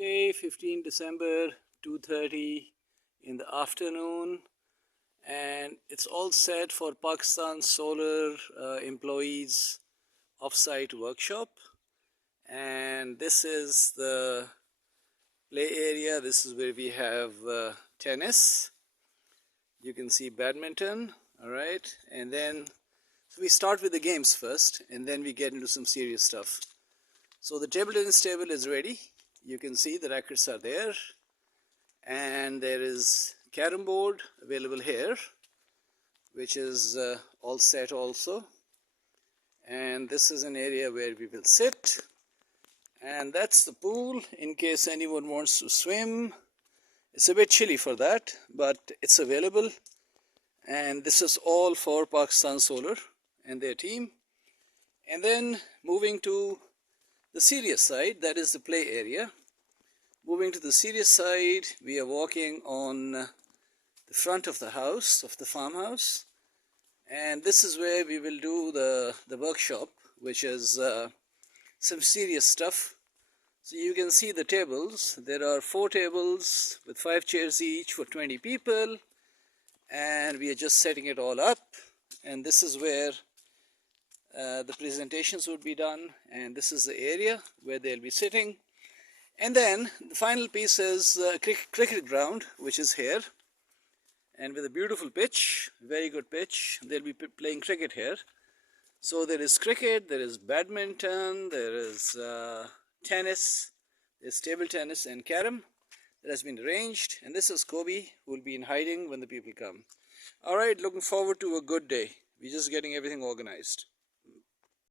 Friday, 15 December, 2:30 in the afternoon, and it's all set for Pakistan Solar employees off-site workshop. And this is the play area. This is where we have tennis. You can see badminton, all right? And then so we start with the games first, and then we get into some serious stuff. So the table tennis table is ready. You can see the rackets are there, and there is carom board available here, which is all set also. And this is an area where we will sit, and that's the pool in case anyone wants to swim. It's a bit chilly for that, but it's available. And this is all for Pakistan Solar and their team. And then moving to the serious side, that is the play area. Moving to the serious side, we are walking on the front of the house, of the farmhouse. And this is where we will do the workshop, which is some serious stuff. So you can see the tables. There are 4 tables with 5 chairs each for 20 people. And we are just setting it all up. And this is where the presentations would be done. And this is the area where they'll be sitting. And then the final piece is cricket ground, which is here. And with a beautiful pitch, very good pitch, they'll be playing cricket here. So there is cricket, there is badminton, there is tennis, there's table tennis and carom that has been arranged. And this is Kobe, who will be in hiding when the people come. All right, looking forward to a good day. We're just getting everything organized.